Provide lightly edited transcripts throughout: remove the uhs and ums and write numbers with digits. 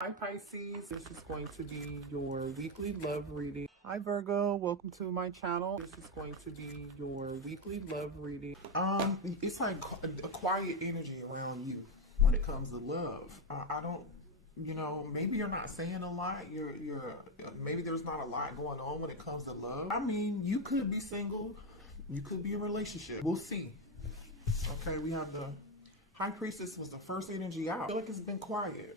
Hi Pisces, this is going to be your weekly love reading. Hi Virgo, welcome to my channel. This is going to be your weekly love reading. It's like a quiet energy around you when it comes to love. I don't, maybe you're not saying a lot. Maybe there's not a lot going on when it comes to love. I mean, you could be single, you could be in a relationship. We'll see. Okay, we have the High Priestess was the first energy out. I feel like it's been quiet.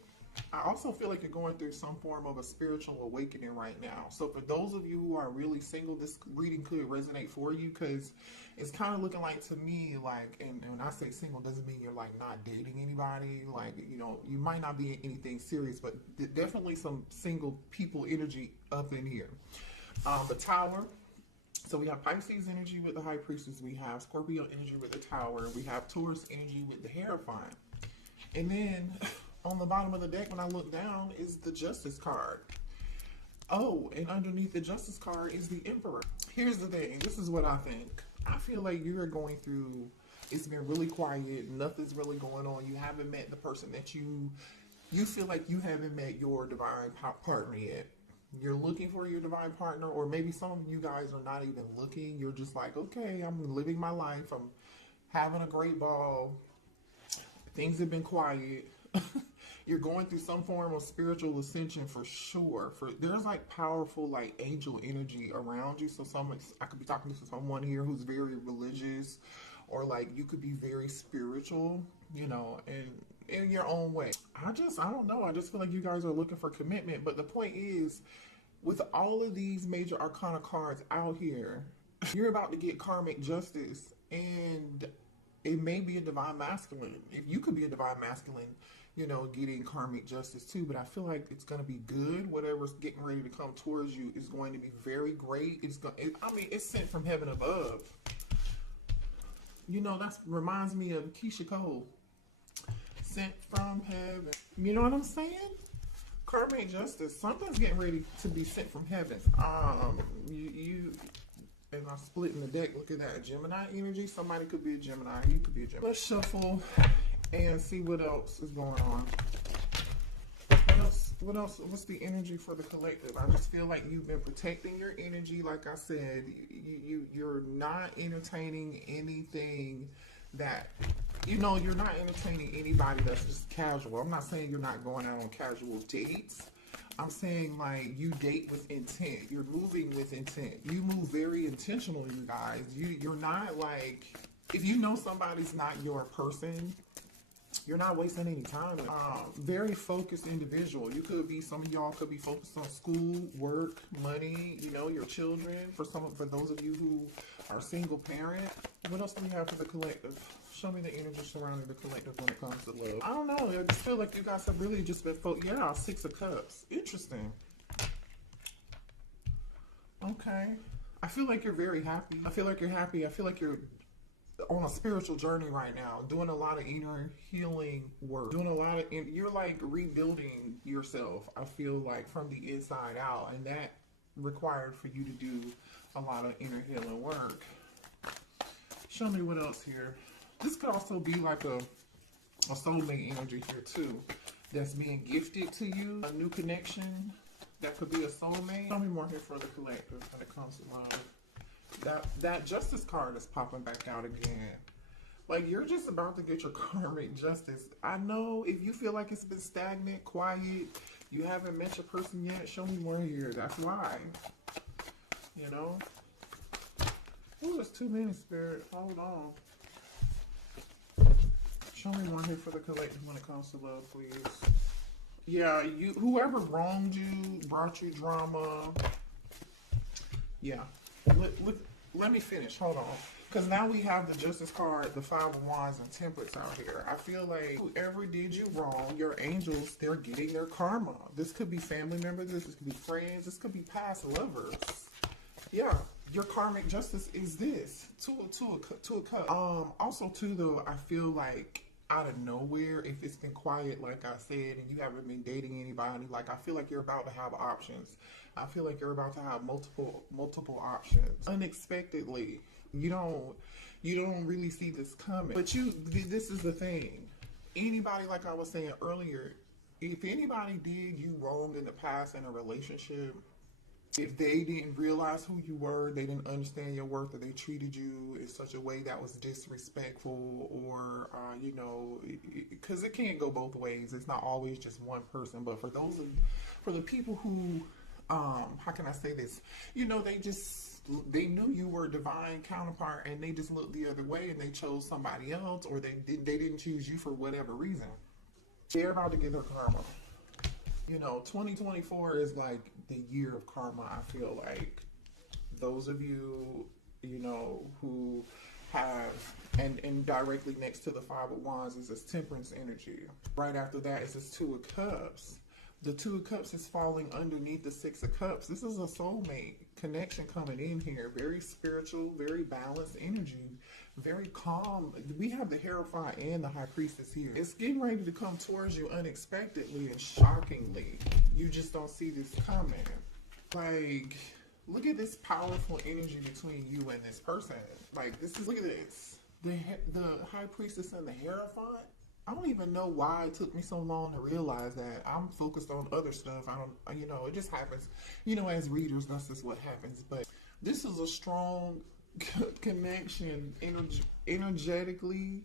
I also feel like you're going through some form of a spiritual awakening right now. So for those of you who are really single, this reading could resonate for you because it's kind of looking like to me, like, and when I say single, doesn't mean you're like not dating anybody. Like, you might not be in anything serious, but definitely some single people energy up in here. The Tower. So we have Pisces energy with the High Priestess. We have Scorpio energy with the Tower. We have Taurus energy with the Hierophant. And then on the bottom of the deck, when I look down, is the Justice card. Oh, and underneath the Justice card is the Emperor. Here's the thing. This is what I think. I feel like you're going through, it's been really quiet. Nothing's really going on. You haven't met the person that you feel like you haven't met your divine partner yet. You're looking for your divine partner, or maybe some of you guys are not even looking. You're just like, okay, I'm living my life. I'm having a great ball. Things have been quiet. You're going through some form of spiritual ascension for sure. There's like powerful like angel energy around you. So I could be talking to someone here who's very religious, or like you could be very spiritual, and in your own way. I don't know. I just feel like you guys are looking for commitment. But the point is, with all of these major arcana cards out here, you're about to get karmic justice, and it may be a divine masculine. If you could be a divine masculine, getting karmic justice too. But I feel like it's going to be good. Whatever's getting ready to come towards you is going to be very great. It's sent from heaven above. That reminds me of Keisha Cole. Sent from heaven. You know what I'm saying? Karmic justice. Something's getting ready to be sent from heaven. And I'm splitting the deck. Look at that. Gemini energy. Somebody could be a Gemini. You could be a Gemini. Let's shuffle and see what else is going on. What else? What's the energy for the collective? I just feel like you've been protecting your energy. Like I said, you're not entertaining anything that, you're not entertaining anybody that's just casual. I'm not saying you're not going out on casual dates. I'm saying like you date with intent. You're moving with intent. You move very intentional, you guys. You're not like, if you know somebody's not your person, you're not wasting any time. Very focused individual. You could be, some of y'all could be focused on school, work, money, your children. For those of you who are single parent. What else do we have for the collective? Show me the energy surrounding the collective when it comes to love. I don't know. I just feel like you guys have really just been focused. Yeah, Six of Cups. Interesting. Okay. I feel like you're very happy. I feel like you're happy. I feel like you're on a spiritual journey right now, doing a lot of inner healing work, you're like rebuilding yourself. I feel like from the inside out, and that required for you to do a lot of inner healing work. Show me what else here. This could also be like a soulmate energy here too, that's being gifted to you, a new connection. That could be a soulmate. Show me more here for the collective when it comes to love. That Justice card is popping back out again. Like, you're just about to get your karmic justice. I know if you feel like it's been stagnant, quiet, you haven't met your person yet, show me more here. That's why. Oh, there's too many, Spirit. Hold on. Show me more here for the collective when it comes to love, please. Yeah, whoever wronged you, brought you drama. Yeah. Let me finish. Hold on. Because now we have the Justice card, the Five of Wands, and Temperance out here. I feel like whoever did you wrong, your angels, they're getting their karma. This could be family members. This could be friends. This could be past lovers. Yeah. Your karmic justice is this. Two of Cups. Also, too, though, I feel like out of nowhere, if it's been quiet, like I said, and you haven't been dating anybody, like I feel like you're about to have options. I feel like you're about to have multiple options. Unexpectedly, you don't really see this coming. But this is the thing. Anybody, like I was saying earlier, if anybody did you wrong in the past in a relationship, if they didn't realize who you were, they didn't understand your worth, or they treated you in such a way that was disrespectful, or, you know, because it can't go both ways. It's not always just one person. But for the people who, how can I say this? You know, they knew you were a divine counterpart, and they just looked the other way, and they chose somebody else, or they didn't choose you for whatever reason. They're about to get their karma. You know, 2024 is like the year of karma. I feel like those of you, you know, who have, and directly next to the Five of Wands is this Temperance energy. Right after that is this Two of Cups. The Two of Cups is falling underneath the Six of Cups. This is a soulmate connection coming in here. Very spiritual, very balanced energy, very calm. We have the Hierophant and the High Priestess here. It's getting ready to come towards you unexpectedly and shockingly. You just don't see this coming. Like, look at this powerful energy between you and this person. Like, this is, look at this. The High Priestess and the Hierophant. I don't even know why it took me so long to realize that. I'm focused on other stuff. I don't, you know, it just happens. You know, as readers, that's just what happens. But this is a strong connection. Energetically,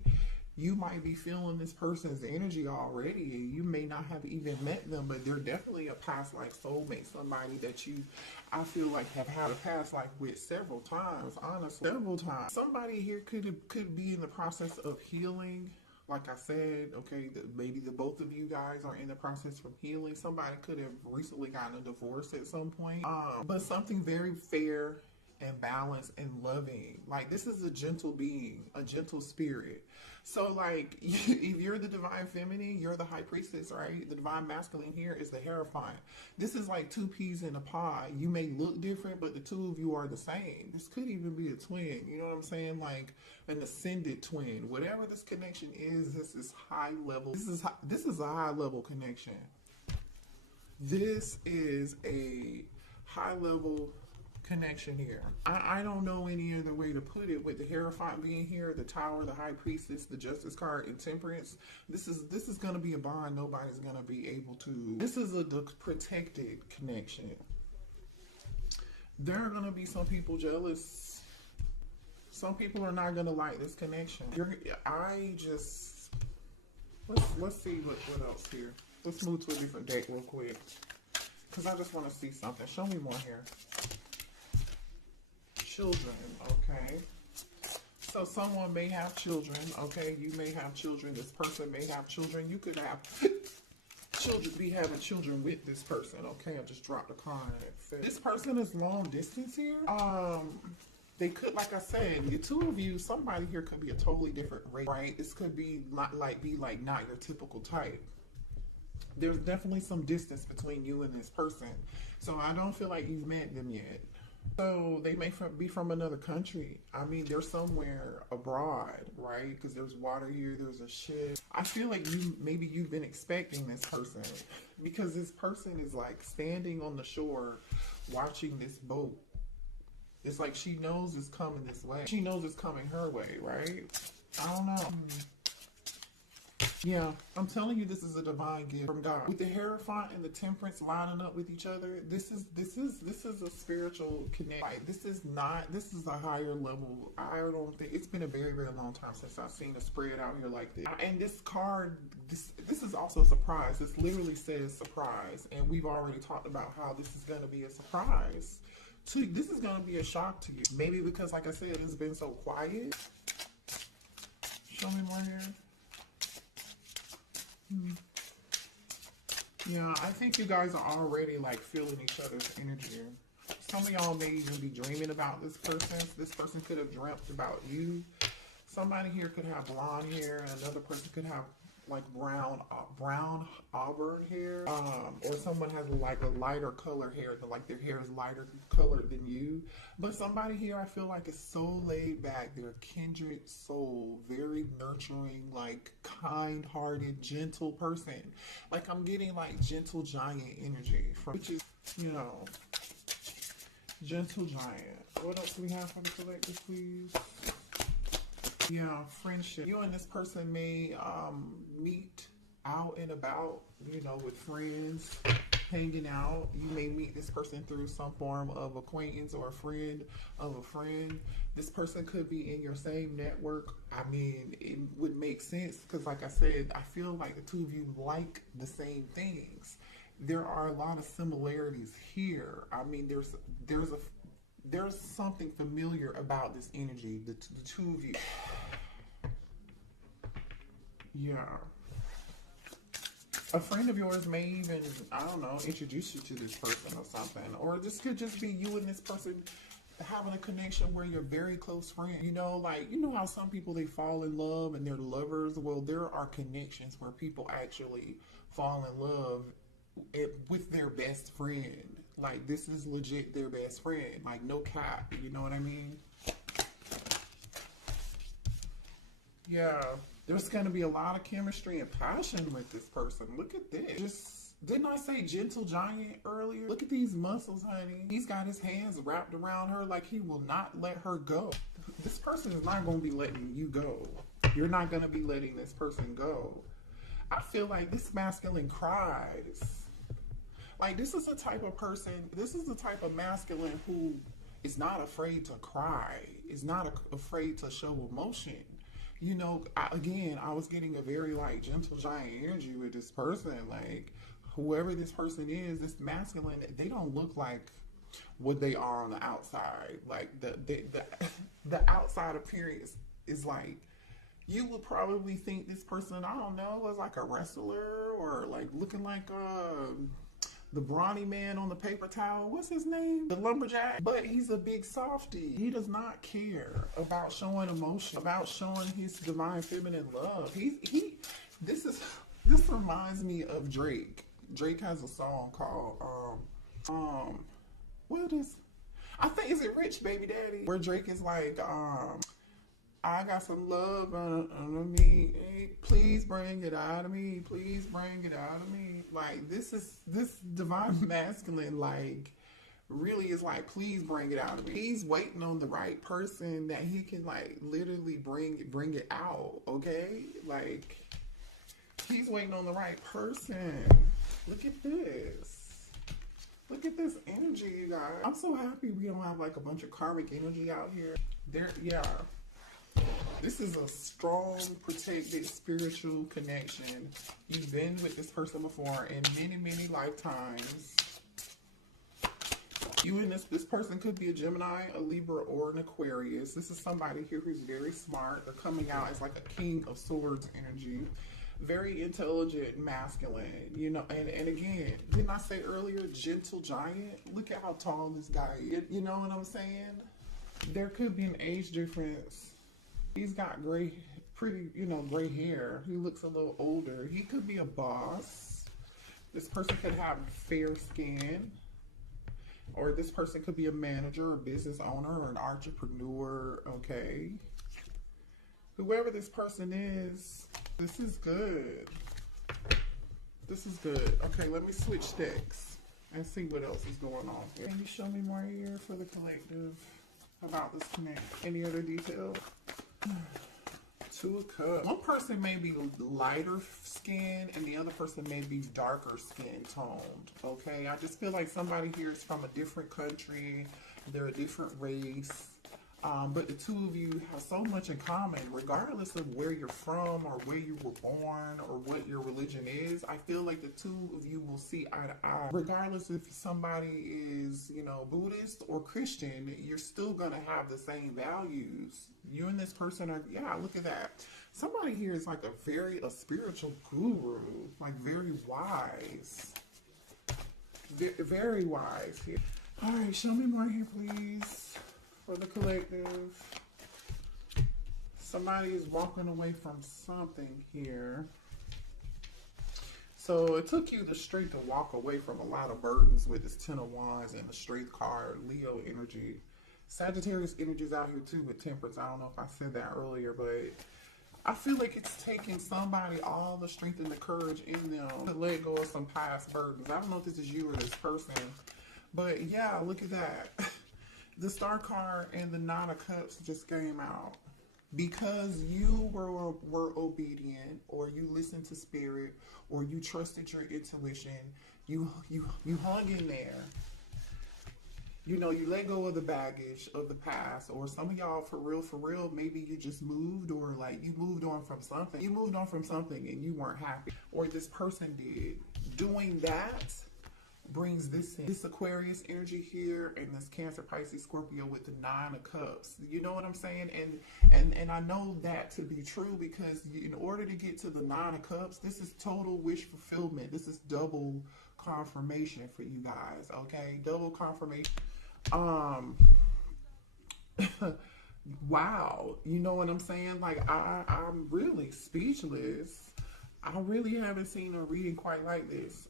you might be feeling this person's energy already. You may not have even met them, but they're definitely a past life soulmate. Somebody that you, I feel like, have had a past life with several times, honestly. Several times. Somebody here could be in the process of healing. Like I said, okay, maybe the both of you guys are in the process from healing. Somebody could have recently gotten a divorce at some point. But something very fair and balanced and loving. Like, this is a gentle being, a gentle spirit. So, like, if you're the divine feminine, you're the High Priestess, right? The divine masculine here is the Hierophant. This is like two peas in a pod. You may look different, but the two of you are the same. This could even be a twin. You know what I'm saying? Like an ascended twin. Whatever this connection is, this is high level. This is a high level connection. This is a high level connection here. I don't know any other way to put it, with the Hierophant being here, the Tower, the High Priestess, the Justice card, and Temperance. This is going to be a bond nobody's going to be able to. This is a protected connection. There are going to be some people jealous. Some people are not going to like this connection. Let's see what else here. Let's move to a different deck real quick, because I just want to see something. Show me more here. Children, okay? So someone may have children, okay? You may have children. This person may have children. You could have children, be having children with this person, okay? I just dropped a card. This person is long distance here. They could, like I said, the two of you, somebody here could be a totally different race, right? This could be not your typical type. There's definitely some distance between you and this person. So I don't feel like you've met them yet. So they may be from another country. I mean, they're somewhere abroad, right? Because there's water here, there's a ship. I feel like maybe you've been expecting this person, because this person is like standing on the shore watching this boat. It's like she knows it's coming this way. She knows it's coming her way, right? I don't know. Yeah, I'm telling you, this is a divine gift from God. With the Hierophant and the Temperance lining up with each other, this is a spiritual connection. Like, this is a higher level. I don't think, it's been a very, very long time since I've seen a spread out here like this. And this card, this is also a surprise. This literally says surprise, and we've already talked about how this is going to be a surprise. This is going to be a shock to you. Maybe because, like I said, it's been so quiet. Show me more here. Yeah, I think you guys are already like feeling each other's energy. Some of y'all may even be dreaming about this person. This person could have dreamt about you. Somebody here could have blonde hair, and another person could have like brown auburn hair, or someone has like a lighter color hair, like their hair is lighter colored than you. But somebody here, I feel like, is so laid back. They're a kindred soul, very nurturing, like kind-hearted, gentle person. Like, I'm getting like gentle giant energy from, which is, you know, gentle giant. What else do we have for the collective, please? Yeah, friendship. You and this person may meet out and about, you know, with friends, hanging out. You may meet this person through some form of acquaintance or a friend of a friend. This person could be in your same network. I mean, it would make sense because, like I said, I feel like the two of you like the same things. There are a lot of similarities here. I mean, there's something familiar about this energy, the two of you. Yeah. A friend of yours may even, I don't know, introduce you to this person or something. Or this could just be you and this person having a connection where you're very close friends. You know, like, you know how some people, they fall in love and they're lovers? Well, there are connections where people actually fall in love with their best friend. Like, this is legit their best friend. Like, no cap. You know what I mean? Yeah. There's going to be a lot of chemistry and passion with this person. Look at this. Didn't I say gentle giant earlier? Look at these muscles, honey. He's got his hands wrapped around her like he will not let her go. This person is not going to be letting you go. You're not going to be letting this person go. I feel like this masculine cries. Like, this is the type of person, this is the type of masculine who is not afraid to cry, is not afraid to show emotion. You know, I was getting a very, like, gentle giant energy with this person. Like, whoever this person is, this masculine, they don't look like what they are on the outside. Like, the outside appearance is like, you would probably think this person, I don't know, was like a wrestler or like looking like the brawny man on the paper towel. What's his name? The lumberjack. But he's a big softie. He does not care about showing emotion, about showing his divine feminine love. This reminds me of Drake. Drake has a song called is it Rich Baby Daddy? Where Drake is like, I got some love on me. Please bring it out of me. Please bring it out of me. Like, this divine masculine, like, really is like, please bring it out of me. He's waiting on the right person that he can, like, literally bring it out, okay? Like, he's waiting on the right person. Look at this. Look at this energy, you guys. I'm so happy we don't have, like, a bunch of karmic energy out here. Yeah. This is a strong, protected, spiritual connection. You've been with this person before in many, many lifetimes. You and this person could be a Gemini, a Libra, or an Aquarius. This is somebody here who's very smart. They're coming out as like a King of Swords energy. Very intelligent, masculine, you know, and again, didn't I say earlier, gentle giant? Look at how tall this guy is. You know what I'm saying? There could be an age difference. He's got gray hair. He looks a little older. He could be a boss. This person could have fair skin. Or this person could be a manager, a business owner, or an entrepreneur, okay? Whoever this person is, this is good. This is good. Okay, let me switch decks and see what else is going on here. Can you show me more here for the collective about this connect? Any other details? Two of Cups. One person may be lighter skin and the other person may be darker skin toned. Okay, I just feel like somebody here is from a different country. They're a different race. But the two of you have so much in common, regardless of where you're from or where you were born or what your religion is. I feel like the two of you will see eye to eye. Regardless if somebody is, you know, Buddhist or Christian, you're still going to have the same values. You and this person are, yeah, look at that. Somebody here is like a spiritual guru, like very wise. Very wise here. All right, show me more here, please. For the collective, somebody is walking away from something here. So it took you the strength to walk away from a lot of burdens with this Ten of Wands and the Strength card, Leo energy. Sagittarius energies out here too with Temperance. I don't know if I said that earlier, but I feel like it's taking somebody all the strength and the courage in them to let go of some past burdens. I don't know if this is you or this person, but yeah, look at that. The Star card and the Nine of Cups just came out. because you were obedient, or you listened to spirit, or you trusted your intuition, you hung in there. You know, you let go of the baggage of the past, or some of y'all for real, maybe you just moved, or like you moved on from something. You moved on from something and you weren't happy, or this person did. Doing that brings this in. This Aquarius energy here, and this Cancer, Pisces, Scorpio with the Nine of Cups. You know what I'm saying? And I know that to be true, because in order to get to the Nine of Cups, this is total wish fulfillment. This is double confirmation for you guys, okay? Double confirmation. Wow, you know what I'm saying? Like, I'm really speechless. I really haven't seen a reading quite like this.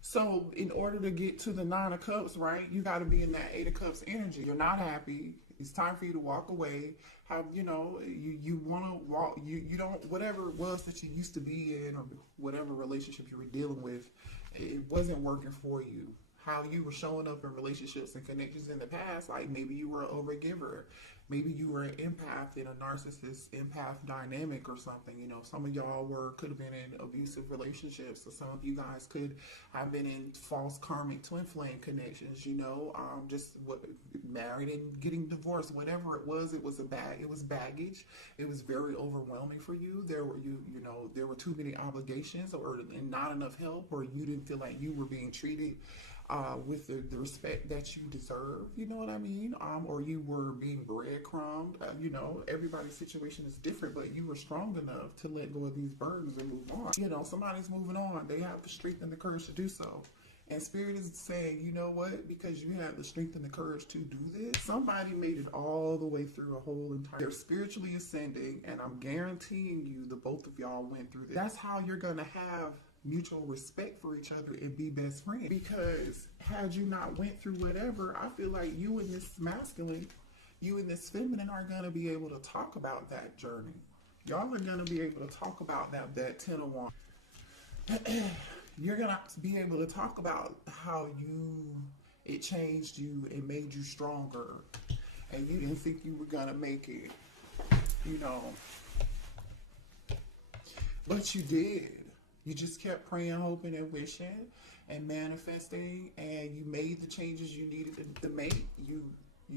So in order to get to the Nine of Cups, right, you got to be in that Eight of Cups energy. You're not happy. It's time for you to walk away. Have, you know, you want to walk, you don't, whatever it was that you used to be in, or whatever relationship you were dealing with, it wasn't working for you. How you were showing up in relationships and connections in the past, like maybe you were an overgiver, maybe you were an empath in a narcissist empath dynamic or something. You know, some of y'all could have been in abusive relationships, or some of you guys could have been in false karmic twin flame connections. You know, just married and getting divorced, whatever it was baggage. It was very overwhelming for you. There were too many obligations, or not enough help, or you didn't feel like you were being treated with the respect that you deserve, you know what I mean? Or you were being breadcrumbed. You know, everybody's situation is different, but you were strong enough to let go of these burdens and move on. You know, somebody's moving on. They have the strength and the courage to do so. And Spirit is saying, you know what? Because you have the strength and the courage to do this, somebody made it all the way through a whole entire... They're spiritually ascending, and I'm guaranteeing you the both of y'all went through this. That's how you're going to have mutual respect for each other and be best friends. Because had you not went through whatever, I feel like you and this masculine, you and this feminine are going to be able to talk about that journey. Y'all are going to be able to talk about that 10 of Wands. You're going to be able to talk about how it changed you and made you stronger, and you didn't think you were going to make it, you know, but you did. You just kept praying, hoping, and wishing, and manifesting, and you made the changes you needed to make. You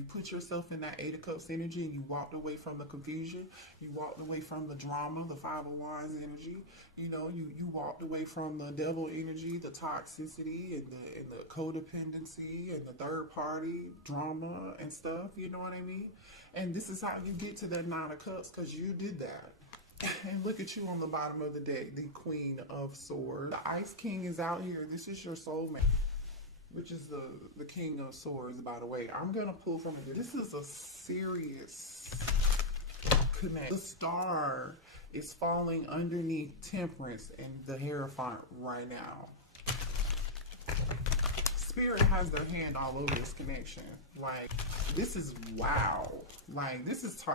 put yourself in that Eight of Cups energy, and you walked away from the confusion. You walked away from the drama, the Five of Wands energy. You know, you walked away from the devil energy, the toxicity, and the codependency, and the third party drama and stuff. You know what I mean? And this is how you get to that Nine of Cups, because you did that. And look at you on the bottom of the deck, the Queen of Swords. The Ice King is out here. This is your soulmate, which is the King of Swords, by the way. I'm going to pull from it. This is a serious connect. The star is falling underneath Temperance and the Hierophant right now. Spirit has their hand all over this connection. Like, this is wow. Like, this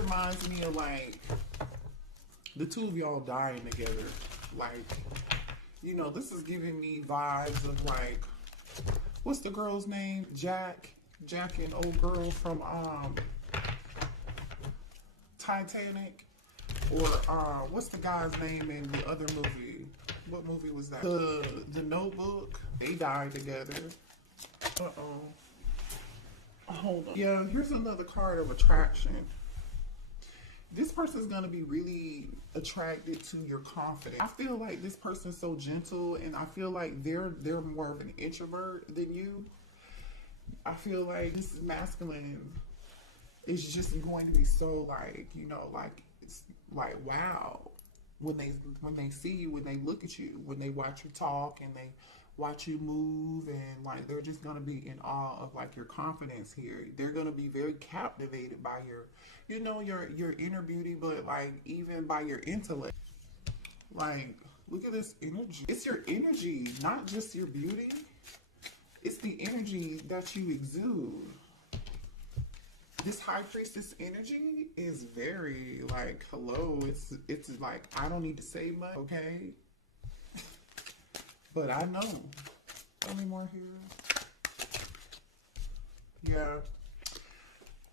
reminds me of, like, the two of y'all dying together. Like, you know, this is giving me vibes of, like, what's the girl's name? Jack and old girl from Titanic. Or what's the guy's name in the other movie? What movie was that? The Notebook. They died together. Hold on. Yeah, here's another card of attraction. This person's going to be really attracted to your confidence. I feel like this person's so gentle, and I feel like they're more of an introvert than you. I feel like this masculine is just going to be so, like, you know, like, it's like, wow. When they see you, when they look at you, when they watch you talk and they watch you move, and like, they're just going to be in awe of, like, your confidence here. They're going to be very captivated by your, you know, your inner beauty, but like even by your intellect. Like, look at this energy. It's your energy, not just your beauty. It's the energy that you exude. This High Priestess energy is very, like, hello. It's like, I don't need to say much, okay? But I know. Tell me more here. Yeah.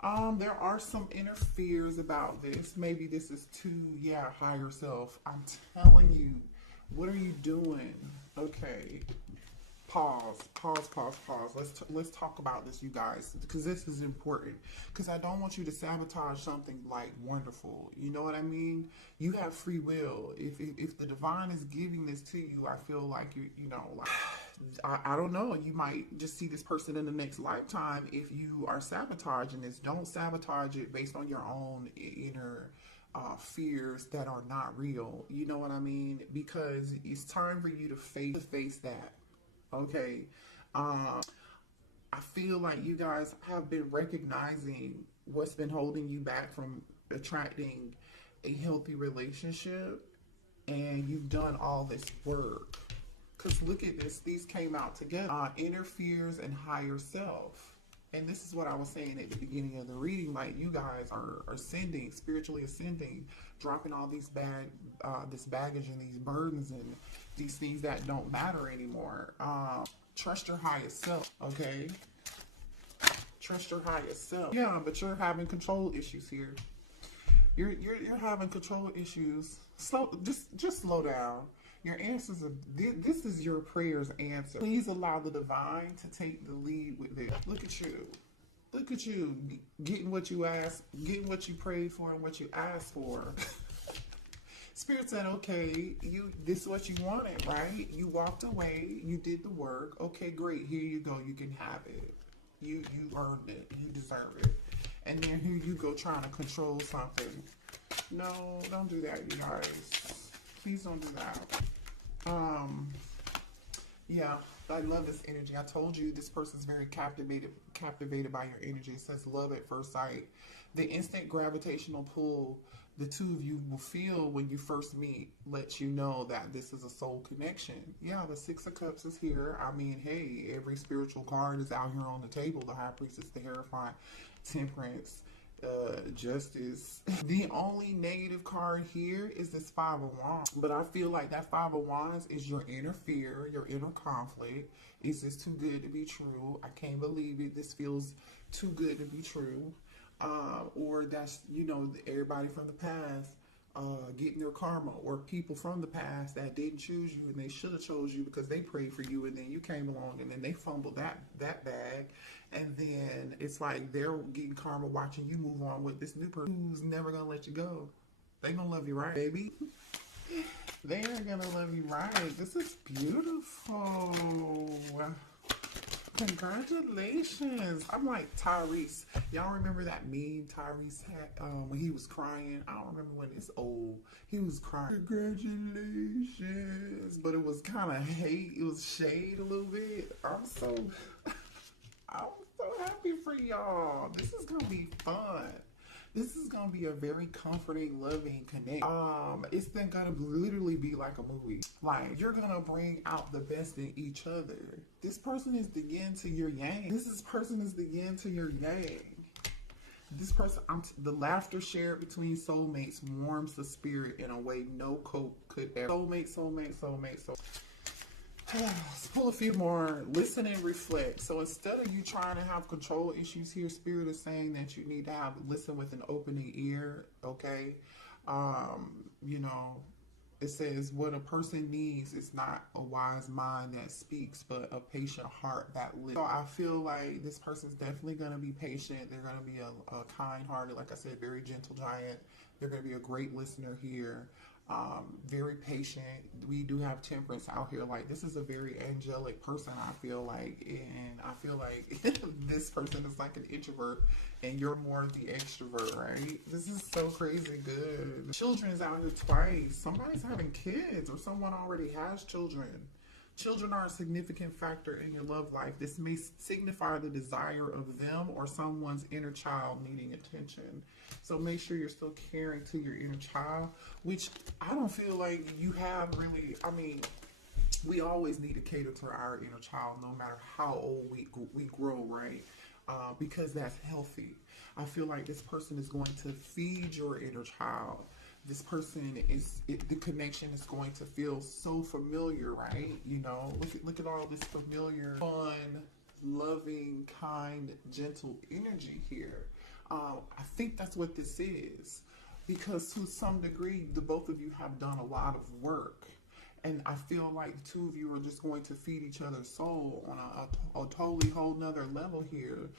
There are some inner fears about this. Maybe this is too, yeah, higher self. I'm telling you, what are you doing? Okay. Pause, pause, pause, pause. Let's talk about this, you guys, because this is important. Because I don't want you to sabotage something like wonderful. You know what I mean? You have free will. If the divine is giving this to you, I feel like you know, like I don't know. You might just see this person in the next lifetime if you are sabotaging this. Don't sabotage it based on your own inner fears that are not real. You know what I mean? Because it's time for you to face that. Okay. I feel like you guys have been recognizing what's been holding you back from attracting a healthy relationship, and you've done all this work. Because look at this, these came out together. Inner fears and higher self. And this is what I was saying at the beginning of the reading. Like, you guys are ascending, spiritually ascending, dropping all these this baggage and these burdens and these things that don't matter anymore. Trust your highest self, okay? Trust your highest self. Yeah, but you're having control issues here. You're having control issues. Just slow down. Your answers are, this is your prayer's answer. Please allow the divine to take the lead with it. Look at you. Look at you getting what you asked, getting what you prayed for and what you asked for. Spirit said, okay, this is what you wanted, right? You walked away, you did the work. Okay, great. Here you go. You can have it. You earned it. You deserve it. And then here you go trying to control something. No, don't do that, you guys. Please don't do that. Yeah, I love this energy. I told you this person's very captivated by your energy. It says love at first sight. The instant gravitational pull the two of you will feel when you first meet lets you know that this is a soul connection. Yeah, the Six of Cups is here. I mean, hey, every spiritual card is out here on the table. The High Priestess, the Hierophant, Temperance, Justice. The only negative card here is this Five of Wands. But I feel like that Five of Wands is your inner fear, your inner conflict. Is this too good to be true? I can't believe it. This feels too good to be true. Or that's, you know, everybody from the past getting their karma, or people from the past that didn't choose you and they should have chose you because they prayed for you and then you came along and then they fumbled that bag, and then it's like they're getting karma watching you move on with this new person who's never gonna let you go. They gonna love you right, baby. They are gonna love you right. This is beautiful. Congratulations. I'm like Tyrese. Y'all remember that meme Tyrese had when he was crying? I don't remember when it's old. He was crying. Congratulations. But it was kind of hate. It was shade a little bit. I'm so happy for y'all. This is going to be fun. This is going to be a very comforting, loving connection. It's then going to literally be like a movie. Like, you're going to bring out the best in each other. This person is the yin to your yang. This person is the yin to your yang. This person, the laughter shared between soulmates warms the spirit in a way no cope could ever. Soulmate, soulmate, soulmate, soulmate. Let's pull a few more. Listen and reflect. So instead of you trying to have control issues here, Spirit is saying that you need to listen with an opening ear, okay? You know, it says what a person needs is not a wise mind that speaks, but a patient heart that listens. So I feel like this person's definitely going to be patient. They're going to be a kind-hearted, like I said, very gentle giant. They're going to be a great listener here. Very patient. We do have Temperance out here. Like, this is a very angelic person, I feel like, and I feel like this person is like an introvert and you're more of the extrovert, right? This is so crazy good. Children is out here twice. Somebody's having kids, or someone already has children. Children are a significant factor in your love life. This may signify the desire of them or someone's inner child needing attention. So make sure you're still caring to your inner child, which I don't feel like you have really. I mean, we always need to cater to our inner child no matter how old we grow, right? Because that's healthy. I feel like this person is going to feed your inner child. This person the connection is going to feel so familiar, right? You know, look at all this familiar, fun, loving, kind, gentle energy here. I think that's what this is, because to some degree, the both of you have done a lot of work. And I feel like the two of you are just going to feed each other's soul on a totally whole nother level here.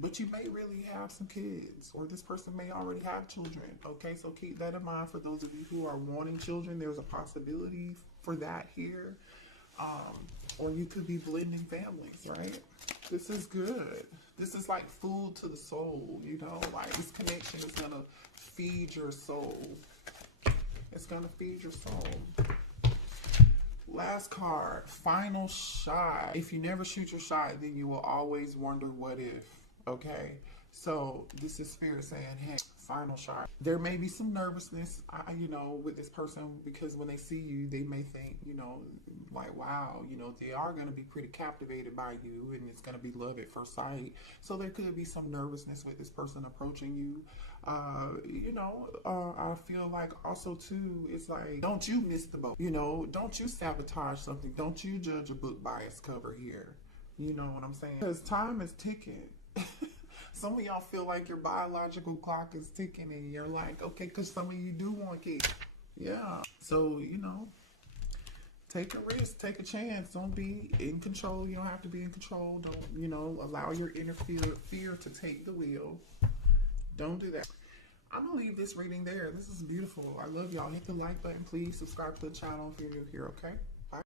But you may really have some kids, or this person may already have children. Okay, so keep that in mind for those of you who are wanting children. There's a possibility for that here. Or you could be blending families, right? This is good. This is like food to the soul, you know, like this connection is gonna feed your soul. It's gonna feed your soul. Last card, final shot. If you never shoot your shot, then you will always wonder what if, okay? So this is Spirit saying, hey, final shot. There may be some nervousness, you know, with this person, because when they see you, they may think, you know, like, wow, you know, they are going to be pretty captivated by you, and it's going to be love at first sight. So there could be some nervousness with this person approaching you. You know, I feel like also too, it's like, don't you miss the boat, you know, don't you sabotage something, don't you judge a book by its cover here. You know what I'm saying? Because time is ticking. Some of y'all feel like your biological clock is ticking, and you're like, okay, because some of you do want kids. Yeah. So, you know, take a risk, take a chance. Don't be in control. You don't have to be in control. Don't, you know, allow your inner fear to take the wheel. Don't do that. I'm going to leave this reading there. This is beautiful. I love y'all. Hit the like button, please. Subscribe to the channel if you're new here, okay?